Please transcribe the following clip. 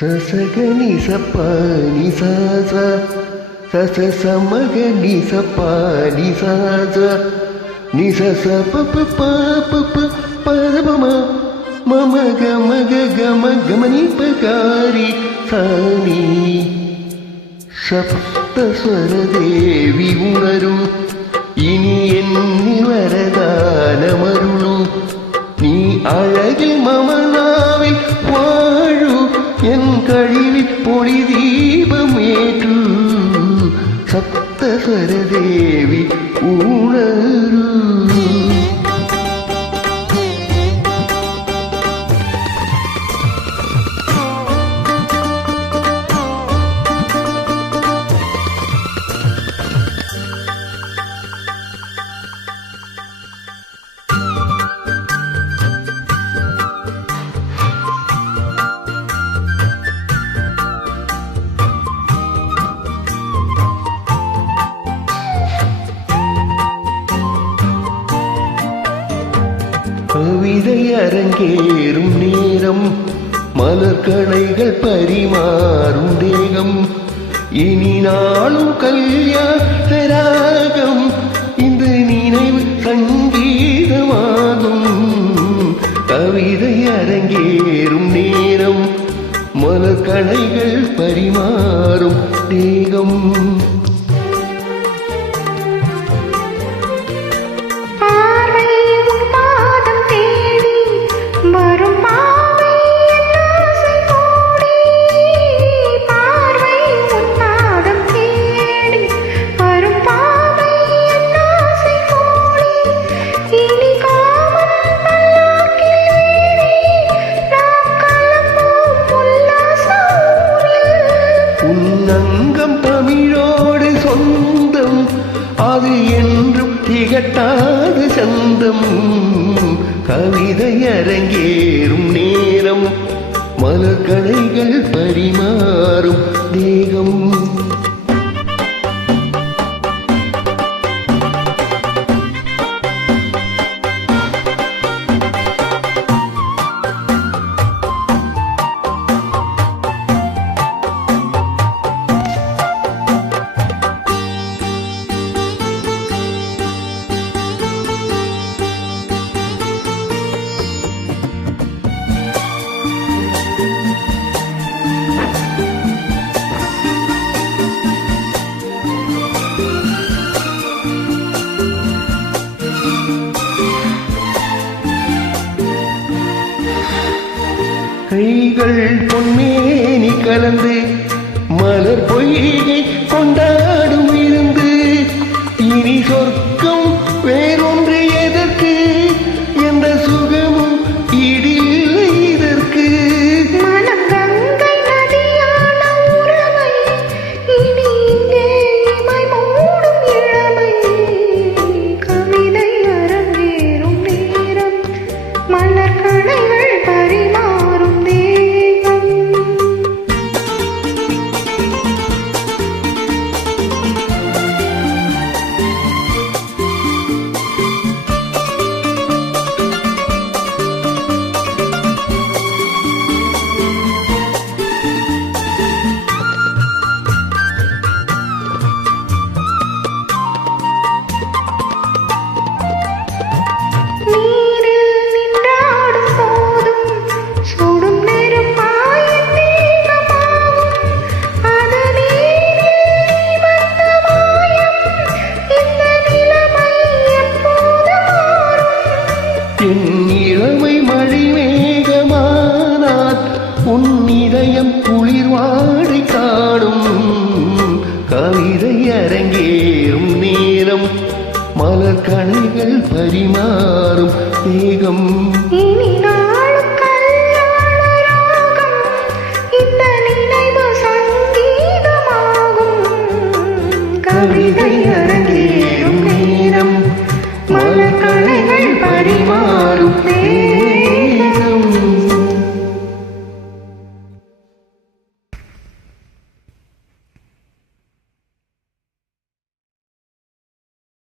சசக நிசப்பா நிசாச சச சமக நிசப்பா நிசாச நிசச பப்ப பப்ப பரம மம கமக கம கமனி பகாரி சாணி சப்தஸ்வர தேவி உணரும் இனி என்னி வரதானமருளும் நீ அழகில் மமனாவில் வாழு என் கழிவில் பொழி தீபமேற்று சப்தஸ்வர தேவி உணரு கவிதை அரங்கேறும் நேரம் மலர்கணைகள் பரிமாறும் தேகம் இனி நாளும் கல்யாண ராகம் இந்த நினைவு சங்கீதமாகும் கவிதை அரங்கேறும் நேரம் மலர்கணைகள் பரிமாறும் தேகம் உன்னங்கம் தமிழோடு சொந்தம் அது என்றும் திகட்டாது சந்தம் கவிதை அரங்கேறும் நேரம் மலர்கணைகள் பரிமாறும் தேகம் கைகள் பொன்மேனி கலந்து மலர் பொய்கை கொண்டாடும் இருந்து இனி சொர்க்கம் வேறொன்று எதற்கு என்ற சுகமும் ஈடில்லை இதற்கு மனம் கங்கை நதியான உறவை இனி இங்கே இமை மூடும் இளமை கவிதை அரங்கேறும் நேரம் மலர்கணைகள் பரிமாறும் என் இளமை மழை மேகமானால் உன் இதயம் குளிர்வாடை காணும் கவிதை அரங்கேறும் நேரம் மலர்கணைகள் பரிமாறும் தேகம் இனி